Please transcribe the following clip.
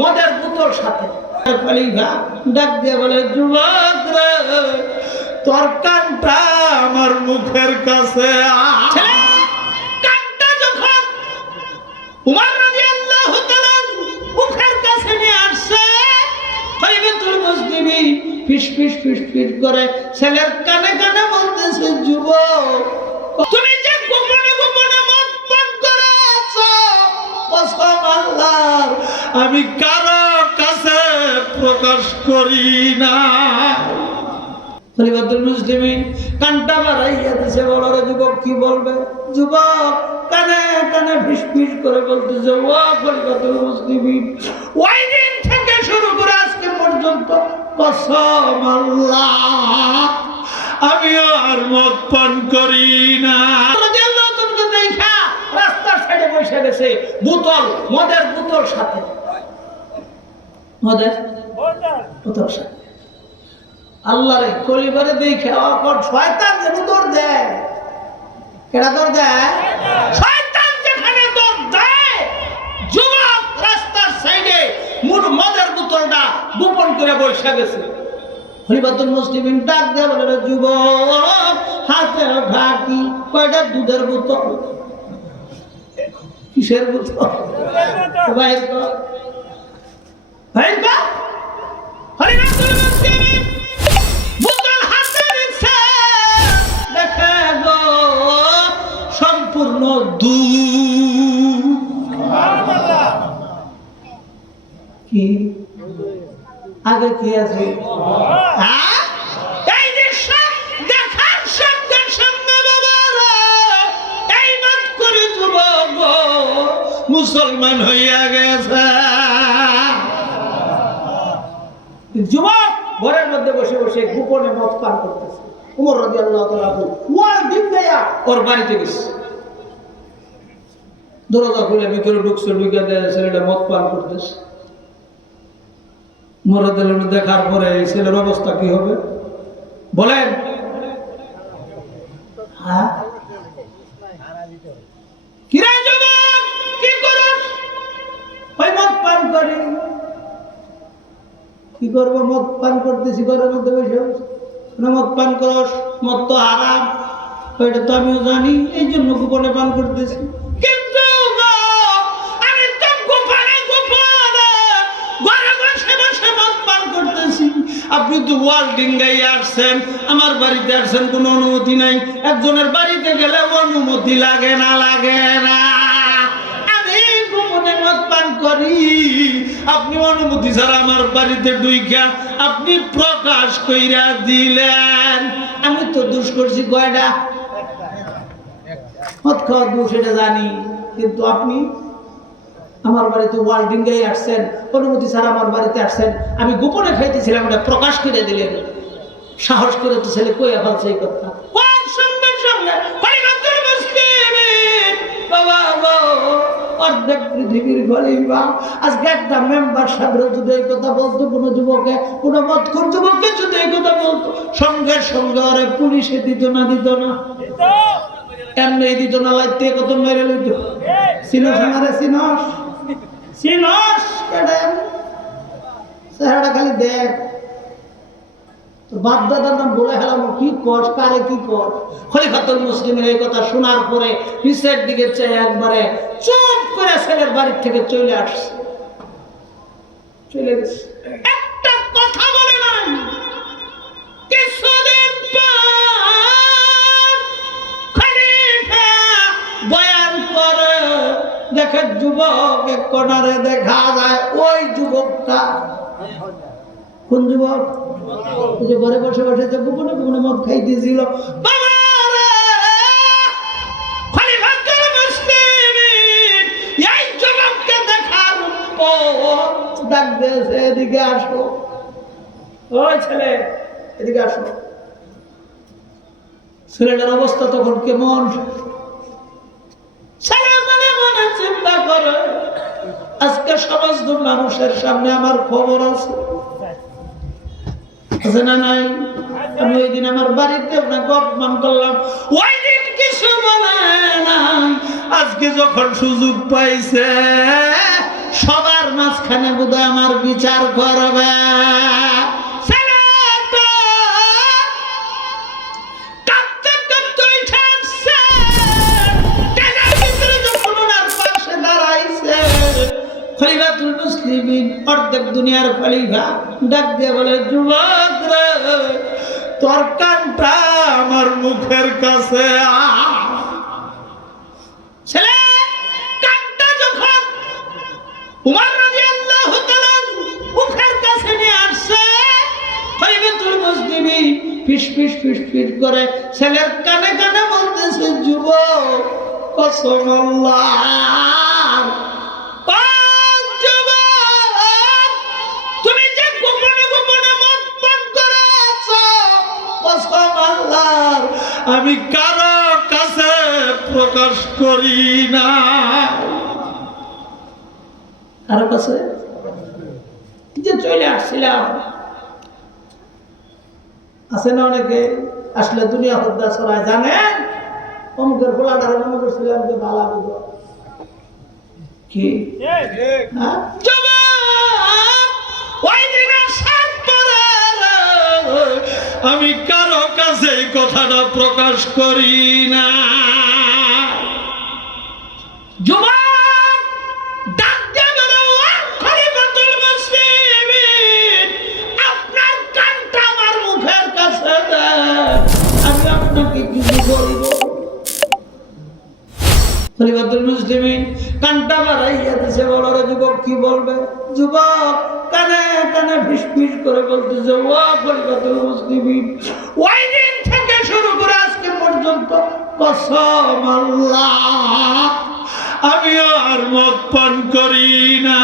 মদের বোতল সাথে। খলিফা ডাক দিয়ে বলে, যুবক রে, তোর কানটা আমার মুখের কাছে। কানটা যখন উমর রাদিয়াল্লাহু তাআলা মুখের কাছে নিয়ে আসছে, খলিফাতুল মুসলিমিন ফিস ফিস ফিস ফিস করে ছেলের কানে কানে বলতেছে, যুবক, তুমি যে গোপনে গোপনে মদ পান করেছ, কসম আল্লাহর আমি কারো কাছে প্রকাশ করি না। খলিফাতুল মুসলিমিন কানটা বাড়াইয়া দিছে, বলো রে যুবক, কি বলবে? যুবক কানে কানে ফিস ফিস করে বলতেছে, ও খলিফাতুল মুসলিমিন, ওই দিন থেকে শুরু করে আজকে পর্যন্ত কসম আল্লাহ আমিও আর মদ পান করি না। রাস্তার সাইডে বসে গেছে, বোতল, মদের বোতল সাথে, মদের বোতল সাথে। আল্লাহ রে, খলিফারে দেখে শয়তান যেন দৌড় দেয়। কেডা দৌড় দেয়? শয়তান যেখানে দৌড় দেয়, যুবক রাস্তার সাইডে মদের বোতলটা গোপন করে বসে গেছে। খলিফাতুল মুসলিমিন ডাক দিয়ে বলে, যুবক, হাতে ঢাকি কয়টা? দুধের বোতল। কিসের বোতল? ভাই ভাই খলিফাতুল মুসলিমিন বোতল হাতে নিচ্ছে, দেখে গো সম্পূর্ণ দুধ। কি আগে কি আছে? এই দৃশ্য দেখার সঙ্গে সঙ্গে বাবারা এই মত করে যুবক মুসলমান হইয়া গেছে। যুবক ঘরের মধ্যে বসে বসে গোপনে মদ পান করতেছে। উমর রাদিয়াল্লাহু তাআলা ওয়াল দিন দেয়া ওর বাড়িতে গেছে, দরজা খুলে ভিতরে ঢুকছে, ঢুকে দেয় ছেলেটা মদ পান করতেছে। উমর দেখার পরে এই ছেলের অবস্থা কি হবে বলেন? হ্যাঁ, কিরে যুবক, কি করস? ওই মদ পান করি। কি করবো? মদ পান করতেছি ঘরের মধ্যে বসে। মদ পান করস, মদ তো হারাম, ওইটা তো আমিও জানি, এই জন্য গোপনে পান করতেছি। কিন্তু আমি তো গোপনে গোপনে ঘরে বসে বসে মদ পান করতেছি। আপনি তো ওয়াল ডিঙ্গাই আসছেন, আমার বাড়িতে আসছেন, কোনো অনুমতি নাই। একজনের বাড়িতে গেলে অনুমতি লাগে না? লাগে না। আমি গোপনে মদ পান করি, আপনি অনুমতি ছাড়া আমার বাড়িতে ঢুইকা আপনি প্রকাশ কইরা দিলেন। আমি তো দোষ করছি কয়টা? মদ খাওয়ার দোষ এটা জানি, কিন্তু আপনি আমার বাড়িতে ওয়াল ডিঙ্গাই আসছেন, অনুমতি ছাড়া আমার বাড়িতে আসছেন, আমি গোপনে খাইতেছিলাম, এটা প্রকাশ করে দিলেন। সাহস করে তো ছেলে কইয়া ফেলছে এই কথা। সঙ্গে সঙ্গে খলিফাতুল মুসলিমিন বাবা অর্ধেক পৃথিবীর খলিফা আজকে একটা মেম্বার সাহেব যদি এই কথা বলতো, কোনো যুবকে, কোনো মদখোর যুবককে যদি এই কথা বলতো, সঙ্গে সঙ্গে ওরে পুলিশে দিত না? দিত না? এমনি দিত না, লাইতে কত মেরে লইত। চিনস আমারে? চিনস? চিনস কেডা? চেহারাটা খালি দেখ, বাপ দাদার নাম বলে হেলাম, কি কর, কারে কি কর। খলিফাতুল মুসলিমের এই কথা শোনার পরে নিচের দিকে চেয়ে একবারে চুপ করে ছেলের বাড়ির থেকে চলে আসছে, চলে গেছে, একটা কথা বলে নাই। কিছুদিন পর খলিফা বয়ান করে, দেখে যুবক এক কোণারে দেখা যায়, ওই যুবকটা। কোন যুবক? যে ঘরে বসে বসে যে গোপনে গোপনে মদ খাইতেছিল। খলিফাতুল মুসলিমিন এই যুবককে দেখার পর ডাক দিয়েছে, এদিকে আসো, ওই ছেলে এদিকে আসো। ছেলেটার অবস্থা তখন কেমন? ছেলে মনে মনে চিন্তা করে, আজকে সমস্ত মানুষের সামনে আমার খবর আছে না নাই? আমি ওই দিন আমার বাড়িতে আপনাকে অপমান করলাম, ওই দিন কিছু বলে নাই। আজকে যখন সুযোগ পাইছে সবার মাঝখানে বোধহয় আমার বিচার করবে। খলিফাতুল মুসলিমিন অর্ধেক দুনিয়ার খলিফা ডাক দিয়ে বলে, যুবক রে, তোর কানটা আমার মুখের কাছে ছেলে। কানটা যখন উমর রাদিয়াল্লাহু তাআলা মুখের কাছে নিয়ে আসছে, খলিফাতুল মুসলিমিন ফিস ফিস ফিস ফিস করে ছেলের কানে কানে বলতেছে, যুবক, কসম আল্লাহর, আমি কারো কাছে প্রকাশ করি না। কারো কাছে যে চলে আসছিলাম, আছে না অনেকে আসলে দুনিয়া হত্যা ছড়ায়, জানেন অমুকের ফোলাটারে মনে করছিলাম যে বালা বুঝো কি আমি কারো কাছে কথাটা প্রকাশ করি না। যুবক ডাক দিয়ে বলে, ও খলিফাতুল মুসলিমিন, আপনার কানটা আমার মুখের কাছে দেন, আমি আপনাকে কিছু বলবো। খলিফাতুল মুসলিমিন কানটা বাড়াইয়া দিছে, বলো রে যুবক, কি বলবে? যুবক কানে কানে ফিস ফিস করে বলতেছে, ও খলিফাতুল মুসলিমিন, ওই দিন থেকে শুরু করে আজকে পর্যন্ত কসম আল্লাহ, আমি আর মদ পান করি না।